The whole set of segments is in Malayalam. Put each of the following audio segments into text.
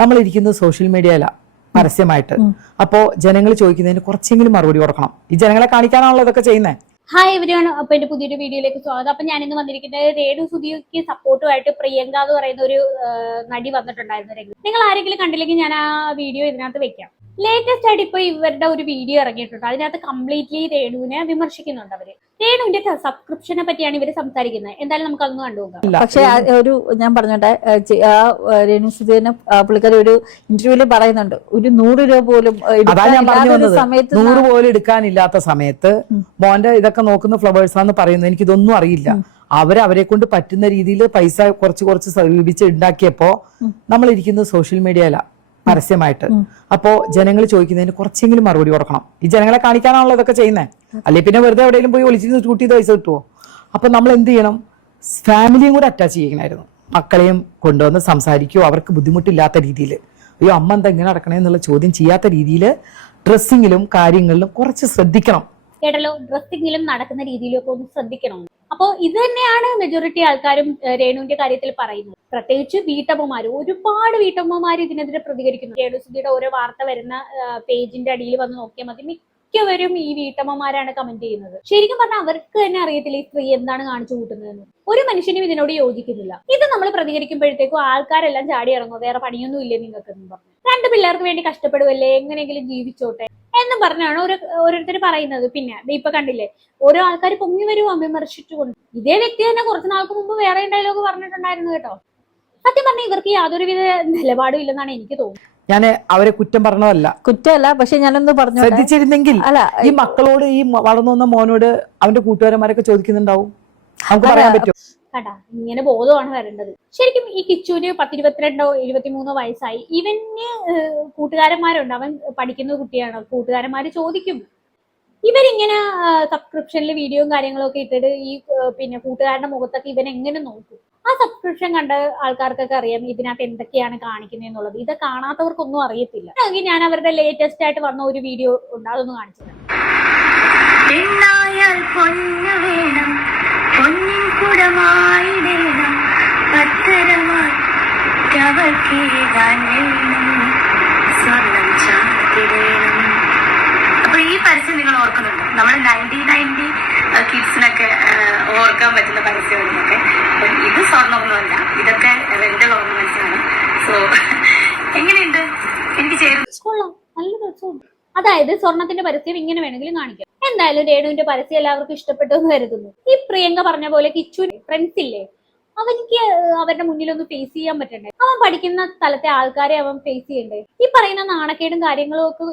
നമ്മളിരിക്കുന്നത് സോഷ്യൽ മീഡിയയിലാണ് പരസ്യമായിട്ട്. അപ്പോ ജനങ്ങൾ ചോദിക്കുന്നതിന് കുറച്ചെങ്കിലും മറുപടി കൊടുക്കണം. ഈ ജനങ്ങളെ കാണിക്കാനാണല്ലോ ഇതൊക്കെ ചെയ്യുന്നത്. ഹായ് എവരിവൺ, അപ്പൊ എന്റെ പുതിയൊരു വീഡിയോയിലേക്ക് സ്വാഗതം. അപ്പൊ ഞാനിന്ന് വന്നിരിക്കുന്നത് രേണു സുധിക്ക് സപ്പോർട്ടുമായിട്ട് പ്രിയങ്ക എന്ന് പറയുന്ന ഒരു നടി വന്നിട്ടുണ്ടായിരുന്നു. നിങ്ങൾ ആരെങ്കിലും കണ്ടില്ലെങ്കിൽ ഞാൻ ആ വീഡിയോ ഇതിനകത്ത് വെക്കാം. ലേറ്റസ്റ്റ് ആയിട്ട് ഇപ്പൊ ഇവരുടെ ഒരു വീഡിയോ ഇറങ്ങിയിട്ടുണ്ട്. അതിനകത്ത് കംപ്ലീറ്റ്ലി രേണുവിനെ വിമർശിക്കുന്നുണ്ട് അവര്. രേണുവിന്റെ സബ്സ്ക്രിപ്ഷനെ പറ്റിയാണ് ഇവര് സംസാരിക്കുന്നത്. എന്തായാലും നമുക്ക് അതൊന്ന് കണ്ടുപോകാം. പക്ഷെ ഒരു ഞാൻ പറഞ്ഞോട്ടെ, ആ രേണു സുധീനെ പുള്ളിക്കാരി ഒരു ഇന്റർവ്യൂല് പറയുന്നുണ്ട്, ഒരു 100 രൂപ പോലും സമയത്ത് 100 പോലും എടുക്കാനില്ലാത്ത സമയത്ത് മോന്റെ ഇതൊക്കെ നോക്കുന്ന ഫ്ലവേഴ്സാന്ന് പറയുന്നത് എനിക്കിതൊന്നും അറിയില്ല. അവരെ കൊണ്ട് പറ്റുന്ന രീതിയിൽ പൈസ കുറച്ച് സമീപിച്ച് ഉണ്ടാക്കിയപ്പോ നമ്മളിരിക്കുന്നത് സോഷ്യൽ മീഡിയയിലാണ് പരസ്യമായിട്ട്. അപ്പോ ജനങ്ങൾ ചോദിക്കുന്നതിന് കുറച്ചെങ്കിലും മറുപടി കൊടുക്കണം. ഈ ജനങ്ങളെ കാണിക്കാനാണല്ലോ ഇതൊക്കെ ചെയ്യുന്നത്. അല്ലെങ്കിൽ പിന്നെ വെറുതെ എവിടെയെങ്കിലും പോയി ഒളിച്ചിരുന്ന് കൂട്ടി പൈസ കിട്ടുമോ? അപ്പൊ നമ്മൾ എന്ത് ചെയ്യണം? ഫാമിലിയും കൂടെ അറ്റാച്ച് ചെയ്യണമായിരുന്നു. മക്കളെയും കൊണ്ടുവന്ന് സംസാരിക്കുമോ, അവർക്ക് ബുദ്ധിമുട്ടില്ലാത്ത രീതിയിൽ. അയ്യോ അമ്മ എന്താ ഇങ്ങനെ നടക്കണേ എന്നുള്ള ചോദ്യം ചെയ്യാത്ത രീതിയിൽ ഡ്രസ്സിങ്ങിലും കാര്യങ്ങളിലും കുറച്ച് ശ്രദ്ധിക്കണം. കേട്ടല്ലോ, ഡ്രസ്സിങ്ങിലും നടക്കുന്ന രീതിയിലൊക്കെ ഒന്ന് ശ്രദ്ധിക്കണം. അപ്പൊ ഇത് തന്നെയാണ് മെജോറിറ്റി ആൾക്കാരും രേണുവിന്റെ കാര്യത്തിൽ പറയുന്നത്. പ്രത്യേകിച്ച് വീട്ടമ്മമാര്, ഒരുപാട് വീട്ടമ്മമാര് ഇതിനെതിരെ പ്രതികരിക്കുന്നു. രേണു സുധിയുടെ ഓരോ വാർത്ത വരുന്ന പേജിന്റെ അടിയിൽ വന്ന് നോക്കിയാൽ മതി, മിക്കവരും ഈ വീട്ടമ്മമാരാണ് കമന്റ് ചെയ്യുന്നത്. ശരിക്കും പറഞ്ഞാൽ അവർക്ക് തന്നെ അറിയത്തില്ല ഈ സ്ത്രീ എന്താണ് കാണിച്ചു കൂട്ടുന്നതെന്ന്. ഒരു മനുഷ്യനും ഇതിനോട് യോജിക്കുന്നില്ല. ഇത് നമ്മൾ പ്രതികരിക്കുമ്പോഴത്തേക്കും ആൾക്കാരെല്ലാം ചാടി ഇറങ്ങും, വേറെ പണിയൊന്നും ഇല്ലേ നിങ്ങൾക്ക് എന്ന് പറഞ്ഞു. 2 പിള്ളേർക്ക് വേണ്ടി കഷ്ടപ്പെടുവല്ലേ, എങ്ങനെയെങ്കിലും ജീവിച്ചോട്ടെ എന്ന് പറഞ്ഞാണ് ഓരോരുത്തർ പറയുന്നത്. പിന്നെ ഇപ്പൊ കണ്ടില്ലേ, ഓരോ ആൾക്കാർ പൊങ്ങി വരുവാ വിമർശിച്ചുകൊണ്ട്. ഇതേ വ്യക്തി തന്നെ കുറച്ചു നാൾക്ക് മുമ്പ് വേറെ ഡയലോഗ് പറഞ്ഞിട്ടുണ്ടായിരുന്നു കേട്ടോ. സത്യം പറഞ്ഞാൽ ഇവർക്ക് യാതൊരുവിധ നിലപാടും ഇല്ലെന്നാണ് എനിക്ക് തോന്നുന്നത്. ഞാൻ അവരെ കുറ്റം കുറ്റമല്ല, പക്ഷെ ഞാനൊന്ന് പറഞ്ഞു ശ്രദ്ധിച്ചിരുന്നെങ്കിൽ ഈ മക്കളോട്, ഈ വളർന്നു വന്ന മോനോട് അവന്റെ കൂട്ടുകാരന്മാരൊക്കെ ചോദിക്കുന്നുണ്ടാവും. നമുക്ക് പറയാൻ പറ്റും കേട്ടാ. ഇങ്ങനെ ബോധമാണ് വരേണ്ടത്. ശരിക്കും ഈ കിച്ചുവിന് 22 23 വയസ്സായി. ഇവന് കൂട്ടുകാരന്മാരുണ്ട്, അവൻ പഠിക്കുന്ന കുട്ടിയാണ്. കൂട്ടുകാരന്മാര് ചോദിക്കും, ഇവരിങ്ങനെ സബ്സ്ക്രിപ്ഷനിൽ വീഡിയോയും കാര്യങ്ങളും ഒക്കെ ഇട്ടിട്ട് ഈ പിന്നെ കൂട്ടുകാരുടെ മുഖത്തൊക്കെ ഇവൻ എങ്ങനെ നോക്കും? ആ സബ്സ്ക്രിപ്ഷൻ കണ്ട ആൾക്കാർക്കൊക്കെ അറിയാം ഇതിനകത്ത് എന്തൊക്കെയാണ് കാണിക്കുന്നത് എന്നുള്ളത്. ഇത് കാണാത്തവർക്കൊന്നും അറിയത്തില്ല. ഞാൻ അവരുടെ ലേറ്റസ്റ്റ് ആയിട്ട് വന്ന ഒരു വീഡിയോ ഉണ്ട്, അതൊന്ന് കാണിച്ചത്. അപ്പൊ ഈ പരസ്യം നിങ്ങൾ ഓർക്കുന്നുണ്ടോ? നമ്മൾ 90 കിഡ്സിനൊക്കെ ഓർക്കാൻ പറ്റുന്ന പരസ്യങ്ങളൊക്കെ. ഇത് സ്വർണ്ണമൊന്നുമല്ല, ഇതൊക്കെ റെന്റൽ ഓർണമെന്റ്സ് ആണ്. സോ എങ്ങനെയുണ്ട്? എനിക്ക് ചേരുന്നു. നല്ല രസമുണ്ട്. അതായത് സ്വർണത്തിന്റെ പരസ്യം ഇങ്ങനെ വേണമെങ്കിലും കാണിക്കാം. എന്തായാലും രേണുവിന്റെ പരസ്യം എല്ലാവർക്കും ഇഷ്ടപ്പെട്ടു എന്ന് കരുതുന്നു. ഈ പ്രിയങ്ക പറഞ്ഞ പോലെ കിച്ചു ഫ്രണ്ട്സ് ഇല്ലേ, അവനിക്ക് അവരുടെ മുന്നിലൊന്ന് ഫേസ് ചെയ്യാൻ പറ്റണ്ടേ? അവൻ പഠിക്കുന്ന സ്ഥലത്തെ ആൾക്കാരെ അവൻ ഫേസ് ചെയ്യണ്ടേ? ഈ പറയുന്ന നാണക്കേടും കാര്യങ്ങളും ഒക്കെ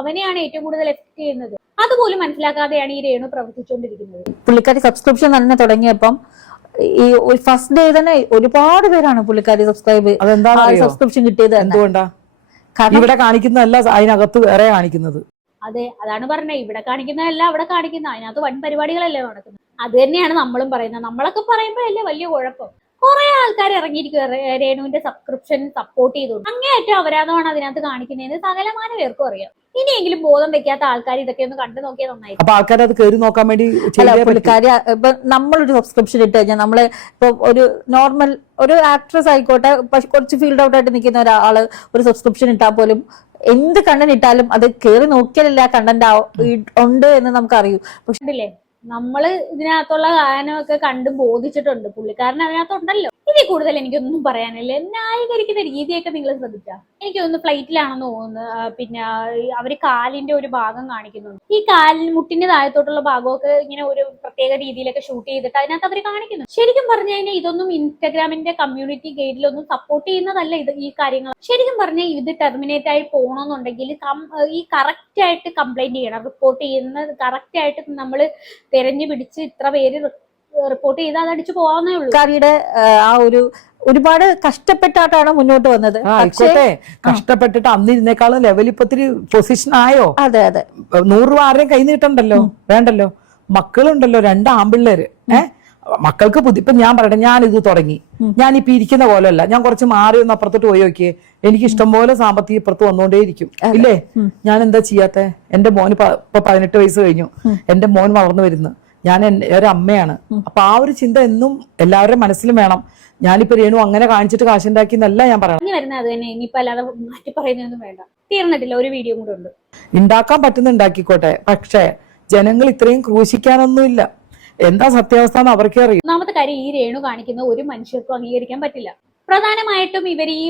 അവനെയാണ് ഏറ്റവും കൂടുതൽ എഫക്ട് ചെയ്യുന്നത്. അതുപോലും മനസ്സിലാക്കാതെയാണ് ഈ രേണു പ്രവർത്തിച്ചുകൊണ്ടിരിക്കുന്നത്. പുള്ളിക്കാരി സബ്സ്ക്രിപ്ഷൻ തന്നെ തുടങ്ങിയപ്പം ഈ ഫസ്റ്റ് ഡേ തന്നെ ഒരുപാട് പേരാണ് പുള്ളിക്കാരി സബ്സ്ക്രിപ്ഷൻ കിട്ടിയത്. എന്തുകൊണ്ടാ? ഇവിടെ കാണിക്കുന്നതല്ല, അതിനകത്ത് വേറെ കാണിക്കുന്നത്. അതെ, അതാണ് പറഞ്ഞത്. ഇവിടെ കാണിക്കുന്നതല്ല അവിടെ കാണിക്കുന്ന, അതിനകത്ത് വൻ പരിപാടികളല്ലേ നടക്കുന്നത്. അത് തന്നെയാണ് നമ്മളും പറയുന്നത്. നമ്മളൊക്കെ പറയുമ്പോഴല്ലേ വലിയ കുഴപ്പം. കുറെ ആൾക്കാർ ഇറങ്ങിയിരിക്കുക രേണുവിന്റെ സബ്സ്ക്രിപ്ഷൻ സപ്പോർട്ട് ചെയ്തോണ്ട്. അങ്ങേയറ്റം അപരാധമാണ് അതിനകത്ത് കാണിക്കുന്നതെന്ന് സകലമാന പേർക്കും അറിയാം. ഇനിയെങ്കിലും ബോധം വെക്കാത്ത ആൾക്കാർ ഇതൊക്കെ ഒന്ന് കണ്ടു നോക്കിയാൽ നന്നായി. അപ്പൊ ആൾക്കാർ അത് കയറി നോക്കാൻ വേണ്ടി പുള്ളിക്കാരി ഇപ്പൊ നമ്മളൊരു സബ്സ്ക്രിപ്ഷൻ ഇട്ട് കഴിഞ്ഞാൽ നമ്മള് ഇപ്പൊ ഒരു നോർമൽ ഒരു ആക്ട്രസ് ആയിക്കോട്ടെ, കുറച്ച് ഫീൽഡ് ഔട്ട് ആയിട്ട് നിൽക്കുന്ന ഒരാള് ഒരു സബ്സ്ക്രിപ്ഷൻ ഇട്ടാൽ പോലും എന്ത് കണ്ടന്റ് ഇട്ടാലും അത് കയറി നോക്കിയാലല്ല കണ്ടന്റ് ഉണ്ട് എന്ന് നമുക്ക് അറിയൂ. പക്ഷെ നമ്മള് ഇതിനകത്തുള്ള ഗാനമൊക്കെ കണ്ട് ബോധിച്ചിട്ടുണ്ട്. പുള്ളിക്കാരൻ അതിനകത്തുണ്ടല്ലോ. ഇതിൽ കൂടുതൽ എനിക്കൊന്നും പറയാനില്ല. ന്യായീകരിക്കുന്ന രീതിയൊക്കെ നിങ്ങൾ ശ്രദ്ധിച്ചാ. എനിക്കൊന്ന് ഫ്ലൈറ്റിലാണെന്ന് തോന്നുന്നു. പിന്നെ അവര് കാലിന്റെ ഒരു ഭാഗം കാണിക്കുന്നുണ്ട്. ഈ കാലിന് മുട്ടിന്റെ താഴത്തോട്ടുള്ള ഭാഗമൊക്കെ ഇങ്ങനെ ഒരു പ്രത്യേക രീതിയിലൊക്കെ ഷൂട്ട് ചെയ്തിട്ട് അതിനകത്ത് അവര് കാണിക്കുന്നു. ശരിക്കും പറഞ്ഞു കഴിഞ്ഞാൽ ഇതൊന്നും ഇൻസ്റ്റഗ്രാമിന്റെ കമ്മ്യൂണിറ്റി ഗൈഡിലൊന്നും സപ്പോർട്ട് ചെയ്യുന്നതല്ല. ഈ കാര്യങ്ങൾ ശരിക്കും പറഞ്ഞാൽ ഇത് ടെർമിനേറ്റ് ആയി പോകണമെന്നുണ്ടെങ്കിൽ ഈ കറക്റ്റ് ആയിട്ട് കംപ്ലൈന്റ് ചെയ്യണം. റിപ്പോർട്ട് ചെയ്യുന്നത് കറക്റ്റ് ആയിട്ട് നമ്മൾ തെരഞ്ഞു പിടിച്ച് ഇത്ര പേര് റിപ്പോർട്ട് ചെയ്ത് അത് അടിച്ചു പോകാവുന്നേ ഉള്ളൂ. കാരിയുടെ ആ ഒരുപാട് കഷ്ടപ്പെട്ടാണ് മുന്നോട്ട് വന്നത്. കഷ്ടപ്പെട്ടിട്ട് അന്നിരുന്നേക്കാളും ലെവൽ ഇപ്പൊ ഒത്തിരി പൊസിഷൻ ആയോ? അതെ അതെ. 100 രൂപ ആരെയും കൈ നീട്ടണ്ടല്ലോ, വേണ്ടല്ലോ. മക്കളുണ്ടല്ലോ, 2 ആൺപിള്ളേര്. മക്കൾക്ക് ഇപ്പൊ ഞാൻ പറയട്ടെ, ഞാനിത് തുടങ്ങി, ഞാനിപ്പോ ഇരിക്കുന്ന പോലെ അല്ല. ഞാൻ കുറച്ച് മാറി ഒന്ന് അപ്പുറത്തോട്ട് പോയി നോക്കിയേ, എനിക്ക് ഇഷ്ടംപോലെ സാമ്പത്തിക ഇപ്പുറത്ത് വന്നോണ്ടേയിരിക്കും ഇല്ലേ? ഞാൻ എന്താ ചെയ്യാത്ത? എന്റെ മോന് ഇപ്പൊ 18 വയസ്സ് കഴിഞ്ഞു. എന്റെ മോൻ വളർന്നു വരുന്നു. ഞാൻ ഒരു അമ്മയാണ്. അപ്പൊ ആ ഒരു ചിന്ത എന്നും എല്ലാവരുടെ മനസ്സിലും വേണം. ഞാനിപ്പോ രേണു അങ്ങനെ കാണിച്ചിട്ട് കാശുണ്ടാക്കി എന്നല്ല ഞാൻ പറയണം. വരുന്നത് അത് തന്നെ, ഇനിയിപ്പോ അല്ലാതെ മാറ്റി പറയുന്നതൊന്നും വേണ്ട. തീർന്നിട്ടില്ല, ഒരു വീഡിയോ കൂടെ ഉണ്ട്. ഉണ്ടാക്കാൻ പറ്റുന്ന ഉണ്ടാക്കിക്കോട്ടെ, പക്ഷേ ജനങ്ങൾ ഇത്രയും ക്രൂശിക്കാനൊന്നുമില്ല. എന്താ സത്യാവസ്ഥ എന്ന് അവർക്കേ അറിയും. ഒന്നാമത്തെ കാര്യം, ഈ രേണു കാണിക്കുന്ന ഒരു മനുഷ്യർക്കും അംഗീകരിക്കാൻ പറ്റില്ല. പ്രധാനമായിട്ടും ഇവർ ഈ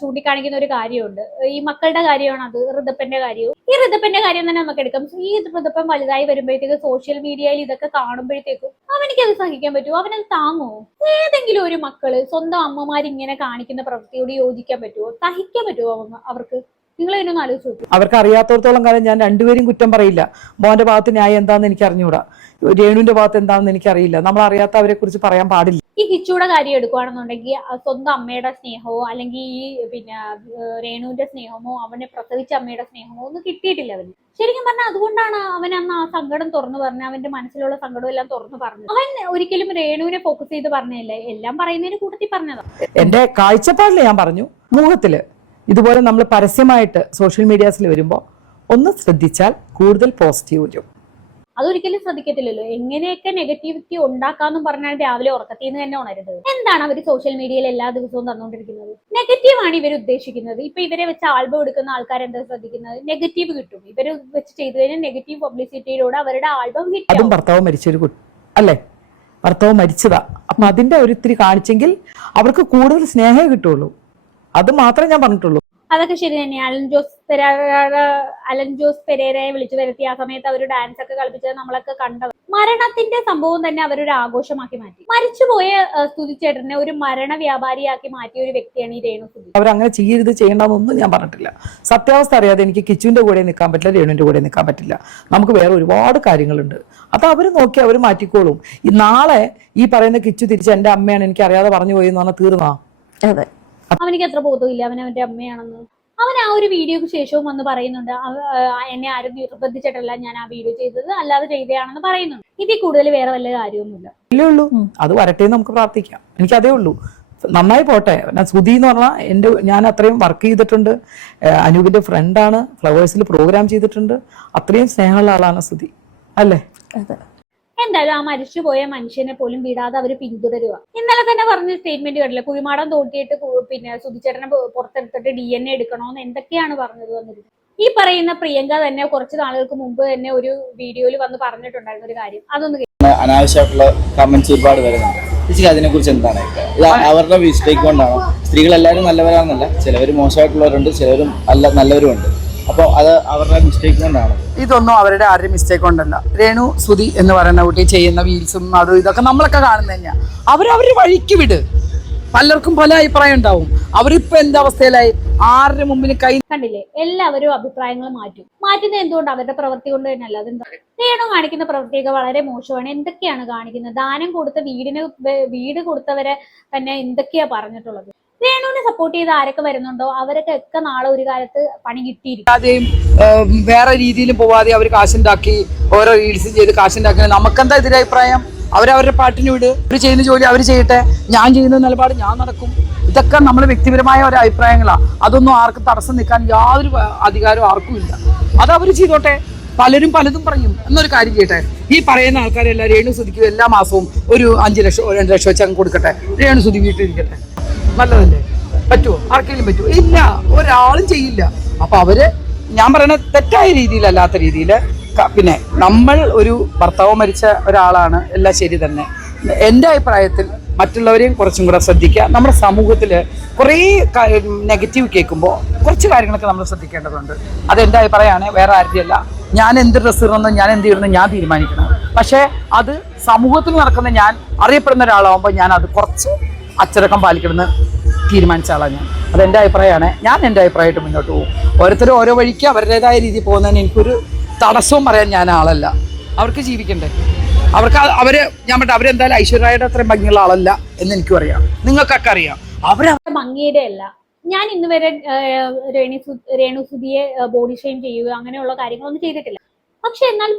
ചൂണ്ടിക്കാണിക്കുന്ന ഒരു കാര്യമുണ്ട്, ഈ മക്കളുടെ കാര്യമാണ്. അത് ഋതപ്പന്റെ കാര്യവും. ഈ ഋതപ്പന്റെ കാര്യം തന്നെ നമുക്ക് എടുക്കാം. ഈ ഋതപ്പൻ വലുതായി വരുമ്പോഴത്തേക്ക് സോഷ്യൽ മീഡിയയിൽ ഇതൊക്കെ കാണുമ്പോഴത്തേക്കും അവനിക്ക് അത് സഹിക്കാൻ പറ്റുമോ? അവനത് താങ്ങോ? ഏതെങ്കിലും ഒരു മക്കള് സ്വന്തം അമ്മമാരിങ്ങനെ കാണിക്കുന്ന പ്രവൃത്തിയോട് യോജിക്കാൻ പറ്റുമോ? സഹിക്കാൻ പറ്റുമോ അവർക്ക്? നിങ്ങൾ ഇതിനൊന്ന് ആലോചിച്ച് നോക്കും. അവർക്ക് അറിയാത്തടത്തോളം കാലം ഞാൻ രണ്ടുപേരും കുറ്റം പറയില്ല. മോന്റെ ഭാഗത്ത് ന്യായം എന്താണെന്ന് എനിക്ക് അറിഞ്ഞുകൂടാ, രേണുവിന്റെ ഭാഗത്ത് എന്താണെന്ന് എനിക്കറിയില്ല. നമ്മൾ അറിയാത്ത അവരെ കുറിച്ച് പറയാൻ പാടില്ല. ഈ കിച്ചുയുടെ കാര്യം എടുക്കുകയാണെന്നുണ്ടെങ്കിൽ സ്വന്തം അമ്മയുടെ സ്നേഹമോ അല്ലെങ്കിൽ ഈ രേണുവിന്റെ സ്നേഹമോ അവനെ പ്രസവിച്ച അമ്മയുടെ സ്നേഹമോ ഒന്നും കിട്ടിയിട്ടില്ല അവന്. ശരിക്കും പറഞ്ഞാൽ അതുകൊണ്ടാണ് അവൻ അന്ന് ആ സങ്കടം തുറന്നു പറഞ്ഞത്, അവന്റെ മനസ്സിലുള്ള സങ്കടം എല്ലാം തുറന്നു പറഞ്ഞത്. അവൻ ഒരിക്കലും രേണുവിനെ ഫോക്കസ് ചെയ്ത് പറഞ്ഞതല്ലേ, എല്ലാം പറയുന്നതിന് കൂട്ടത്തിൽ പറഞ്ഞതാ. എന്റെ കാഴ്ചപ്പാടിൽ ഞാൻ പറഞ്ഞു, സമൂഹത്തില് ഇതുപോലെ നമ്മൾ പരസ്യമായിട്ട് സോഷ്യൽ മീഡിയാസിൽ വരുമ്പോൾ ഒന്ന് ശ്രദ്ധിച്ചാൽ കൂടുതൽ പോസിറ്റീവ് വരും. അതൊരിക്കലും ശ്രദ്ധിക്കത്തില്ലല്ലോ. എങ്ങനെയൊക്കെ നെഗറ്റിവിറ്റി ഉണ്ടാക്കാന്നും പറഞ്ഞാൽ രാവിലെ ഉറക്കത്തിൽ നിന്ന് തന്നെ ഉണരുന്നത്. എന്താണ് അവർ സോഷ്യൽ മീഡിയയിൽ എല്ലാ ദിവസവും തന്നുകൊണ്ടിരിക്കുന്നത്? നെഗറ്റീവാണ് ഇവർ ഉദ്ദേശിക്കുന്നത്. ഇപ്പൊ ഇവരെ വെച്ച് ആൽബം എടുക്കുന്ന ആൾക്കാർ എന്താ ശ്രദ്ധിക്കുന്നത്? നെഗറ്റീവ് കിട്ടും. ഇവര് വെച്ച് ചെയ്തു കഴിഞ്ഞാൽ നെഗറ്റീവ് പബ്ലിസിറ്റിയിലൂടെ അവരുടെ ആൽബം ഹിറ്റ്. അതും ഭർത്താവ് മരിച്ചൊരു അല്ലേ, ഭർത്താവ് മരിച്ചതാ. അപ്പൊ അതിന്റെ ഒരു ഇത്തിരി കാണിച്ചെങ്കിൽ അവർക്ക് കൂടുതൽ സ്നേഹമേ കിട്ടുള്ളൂ. അത് മാത്രമേ ഞാൻ പറഞ്ഞിട്ടുള്ളൂ. അതൊക്കെ ശരി തന്നെ. അലൻ ജോസ് പെരേരയെ വിളിച്ചു വരുത്തി ആ സമയത്ത് അവർ ഡാൻസ് ഒക്കെ കളിപ്പിച്ചത് നമ്മളൊക്കെ കണ്ടത്. മരണത്തിന്റെ സംഭവം തന്നെ അവരൊരു ആഘോഷമാക്കി മാറ്റി. മരിച്ചുപോയ സ്തുതിച്ചേട്ടനെ ഒരു മരണ വ്യാപാരിയാക്കി മാറ്റിയ ഒരു വ്യക്തിയാണ് ഈ രേണു സുധി. അവരങ്ങനെ ചെയ്യരുത്, ചെയ്യേണ്ടെന്നൊന്നും ഞാൻ പറഞ്ഞിട്ടില്ല. സത്യാവസ്ഥ അറിയാതെ എനിക്ക് കിച്ചുവിന്റെ കൂടെ നിൽക്കാൻ പറ്റില്ല, രേണുവിന്റെ കൂടെ നിൽക്കാൻ പറ്റില്ല. നമുക്ക് വേറെ ഒരുപാട് കാര്യങ്ങളുണ്ട്. അത് അവർ നോക്കി അവർ മാറ്റിക്കോളും. ഈ നാളെ ഈ പറയുന്ന കിച്ചു തിരിച്ച് എന്റെ അമ്മയാണ് എനിക്ക് അറിയാതെ പറഞ്ഞു പോയെന്ന് പറഞ്ഞാൽ തീർന്നാ. അതെ, അവനിക്ക് എത്ര ബോധമില്ല അവൻ അവന്റെ അമ്മയാണെന്ന്. അവൻ ആ ഒരു വീഡിയോക്ക് ശേഷവും വന്ന് പറയുന്നുണ്ട്, എന്നെ ആരും നിർബന്ധിച്ചിട്ടല്ല ഞാൻ ആ വീഡിയോ ചെയ്തത്, അല്ലാതെ ചെയ്തതാണെന്ന് പറയുന്നുണ്ട്. ഇതിൽ കൂടുതൽ വേറെ വല്ല കാര്യമൊന്നുമില്ല. ഇല്ലേ ഉള്ളൂ. അത് വരട്ടെ നമുക്ക് പ്രാർത്ഥിക്കാം. എനിക്ക് അതേ ഉള്ളൂ. നന്നായി പോട്ടെ. സുധി എന്ന് പറഞ്ഞാൽ ഞാൻ അത്രയും വർക്ക് ചെയ്തിട്ടുണ്ട്. അനൂപിന്റെ ഫ്രണ്ടാണ്, ഫ്ലവേഴ്സിൽ പ്രോഗ്രാം ചെയ്തിട്ടുണ്ട്. അത്രയും സ്നേഹമുള്ള ആളാണ് സുധി, അല്ലേ? എന്തായാലും ആ മരിച്ചുപോയ മനുഷ്യനെ പോലും വിടാതെ അവര് പിന്തുടരുക. ഇന്നലെ തന്നെ പറഞ്ഞ സ്റ്റേറ്റ്മെന്റ് കണ്ടില്ല, കുഴിമാടം തോട്ടിയിട്ട് സുധിച്ചേട്ടനെ പുറത്തെടുത്തിട്ട് DNA എടുക്കണോന്ന് എന്തൊക്കെയാണ് പറഞ്ഞത് വന്നിരുന്നത്. ഈ പറയുന്ന പ്രിയങ്ക തന്നെ കുറച്ച് നാളുകൾക്ക് മുമ്പ് തന്നെ ഒരു വീഡിയോയിൽ വന്ന് പറഞ്ഞിട്ടുണ്ടായിരുന്ന ഒരു കാര്യം, അതൊന്ന് അനാവശ്യമായിട്ടുള്ള കമന്റ്സ് ഒരുപാട് വരുന്നുണ്ട്. ചേച്ചിക്ക് അതിനെ കുറിച്ച് എന്താണ്? ഇത് അവരുടെ മിസ്റ്റേക്ക് കൊണ്ടാണോ? സ്ത്രീകളെല്ലാവരും നല്ലവരാണെന്നല്ല, ചിലവർ മോശമായിട്ടുള്ളവരുണ്ട്, ചിലവരും നല്ലവരുമുണ്ട്. അപ്പോൾ അത് അവരുടെ മിസ്റ്റേക്ക് കൊണ്ടാണ്. ഇതൊന്നും അവരുടെ ആരുടെ മിസ്റ്റേക്ക് കൊണ്ടല്ല. രേണു സുധി എന്ന് പറയുന്ന കുട്ടി ചെയ്യുന്ന വീൽസും അതും ഇതൊക്കെ നമ്മളൊക്കെ കാണുന്നത് തന്നെയാണ്. അവരവരുടെ വഴിക്ക് വിട്. പലർക്കും പല അഭിപ്രായം ഉണ്ടാവും. അവരിപ്പോ എന്താ അവസ്ഥയിലായി? ആരുടെ മുമ്പിൽ കൈ കണ്ടില്ലേ? എല്ലാവരും അഭിപ്രായങ്ങൾ മാറ്റുന്നത് എന്തുകൊണ്ട്? അവരുടെ പ്രവൃത്തി കൊണ്ട് തന്നെയല്ല. അതെന്താ? രേണു കാണിക്കുന്ന പ്രവൃത്തിയൊക്കെ വളരെ മോശമാണ്. എന്തൊക്കെയാണ് കാണിക്കുന്നത്? ദാനം കൊടുത്ത വീട് കൊടുത്തവരെ തന്നെ എന്തൊക്കെയാ പറഞ്ഞിട്ടുള്ളത്? രേണുവിനെ സപ്പോർട്ട് ചെയ്ത് ആരൊക്കെ വരുന്നുണ്ടോ അവരൊക്കെ ഒക്കെ നാളെ ഒരു കാലത്ത് പണി കിട്ടിയിരിക്കും. വേറെ രീതിയിൽ പോവാതെ അവർ കാശുണ്ടാക്കി ഓരോ റീൽസ് ചെയ്ത് കാശുണ്ടാക്കി നമുക്കെന്താ എതിരഭിപ്രായം? അവരവരുടെ പാട്ടിന് വിട്. അവർ ചെയ്യുന്ന ജോലി അവർ ചെയ്യട്ടെ, ഞാൻ ചെയ്യുന്ന നിലപാട് ഞാൻ നടക്കും. ഇതൊക്കെ നമ്മൾ വ്യക്തിപരമായ ഒരു അഭിപ്രായങ്ങളാണ്. അതൊന്നും ആർക്കും തടസ്സം നിൽക്കാൻ യാതൊരു അധികാരവും ആർക്കും ഇല്ല. അത് അവർ ചെയ്തോട്ടെ. പലരും പലതും പറയും. എന്നൊരു കാര്യം ചെയ്യട്ടെ, ഈ പറയുന്ന ആൾക്കാരെല്ലാം രേണു സുധിക്കും എല്ലാ മാസവും ഒരു 5 ലക്ഷം 2 ലക്ഷം വെച്ച് അങ്ങ് കൊടുക്കട്ടെ. രേണു സുധി വീട്ടിലിരിക്കട്ടെ. നല്ലതല്ലേ? പറ്റുമോ? ആർക്കെങ്കിലും പറ്റുമോ? ഇല്ല, ഒരാളും ചെയ്യില്ല. അപ്പൊ അവര് ഞാൻ പറയുന്ന തെറ്റായ രീതിയിലല്ലാത്ത രീതിയിൽ. പിന്നെ നമ്മൾ ഒരു ഭർത്താവ് മരിച്ച ഒരാളാണ്, എല്ലാം ശരി തന്നെ. എൻ്റെ അഭിപ്രായത്തിൽ മറ്റുള്ളവരെയും കുറച്ചും കൂടെ ശ്രദ്ധിക്കുക. നമ്മുടെ സമൂഹത്തിൽ കുറേ നെഗറ്റീവ് കേൾക്കുമ്പോൾ കുറച്ച് കാര്യങ്ങളൊക്കെ നമ്മൾ ശ്രദ്ധിക്കേണ്ടതുണ്ട്. അതെൻ്റെ അഭിപ്രായമാണ്, വേറെ ആരുടെയല്ല. ഞാൻ എന്ത് ഡ്രസ്സ് ഇടണം, ഞാൻ എന്ത് ഇടണം ഞാൻ തീരുമാനിക്കണം. പക്ഷേ അത് സമൂഹത്തിൽ നടക്കുന്ന ഞാൻ അറിയപ്പെടുന്ന ഒരാളാകുമ്പോൾ ഞാൻ അത് കുറച്ച് അച്ചടക്കം പാലിക്കണമെന്ന് തീരുമാനിച്ച ആളാണ് ഞാൻ. അതെൻ്റെ അഭിപ്രായമാണ്. ഞാൻ എൻ്റെ അഭിപ്രായമായിട്ട് മുന്നോട്ട് പോകും. ഓരോരുത്തരും ഓരോ വഴിക്ക് അവരുടേതായ രീതിയിൽ പോകുന്നതിന് എനിക്കൊരു തടസ്സവും പറയാൻ ഞാൻ ആളല്ല. അവർക്ക് ജീവിക്കണ്ടേ? ഞാൻ പറഞ്ഞ അവരെന്തായാലും ഐശ്വര്യയുടെ അത്രയും ഭംഗിയുള്ള ആളല്ല എന്ന് എനിക്കും അറിയാം, നിങ്ങൾക്കൊക്കെ അറിയാം. ഭംഗിയുടെ അല്ല. ഞാൻ ഇന്ന് വരെ രേണു സുധിയെ ബോഡി ഷെയിം ചെയ്യുക അങ്ങനെയുള്ള കാര്യങ്ങളൊന്നും ചെയ്തിട്ടില്ല. പക്ഷെ എന്നാൽ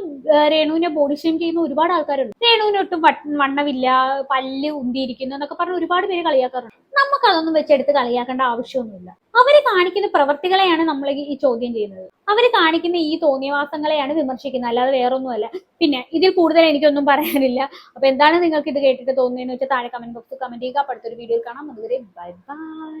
രേണുവിനെ ബോഡി ഷെയിം ചെയ്യുന്ന ഒരുപാട് ആൾക്കാരുണ്ട്. രേണുവിന് ഒട്ടും വണ്ണമില്ല, പല്ല് ഉന്തിയിരിക്കുന്നു എന്നൊക്കെ പറഞ്ഞ് ഒരുപാട് പേര് കളിയാക്കാറുണ്ട്. നമുക്ക് അതൊന്നും വെച്ചെടുത്ത് കളിയാക്കേണ്ട ആവശ്യമൊന്നുമില്ല. അവര് കാണിക്കുന്ന പ്രവർത്തികളെയാണ് നമ്മൾ ഈ ചോദ്യം ചെയ്യുന്നത്. അവര് കാണിക്കുന്ന ഈ തോന്നിയവാസങ്ങളെയാണ് വിമർശിക്കുന്നത്, അല്ലാതെ വേറൊന്നുമല്ല. പിന്നെ ഇതിൽ കൂടുതൽ എനിക്കൊന്നും പറയാനില്ല. അപ്പൊ എന്താണ് നിങ്ങൾക്ക് ഇത് കേട്ടിട്ട് തോന്നുന്നതെന്ന് വെച്ചാൽ താഴെ കമന്റ് ബോക്സിൽ കമന്റ് ചെയ്യുക. അടുത്തൊരു വീഡിയോയിൽ കാണാം. അതുവരെ ബൈ ബൈ.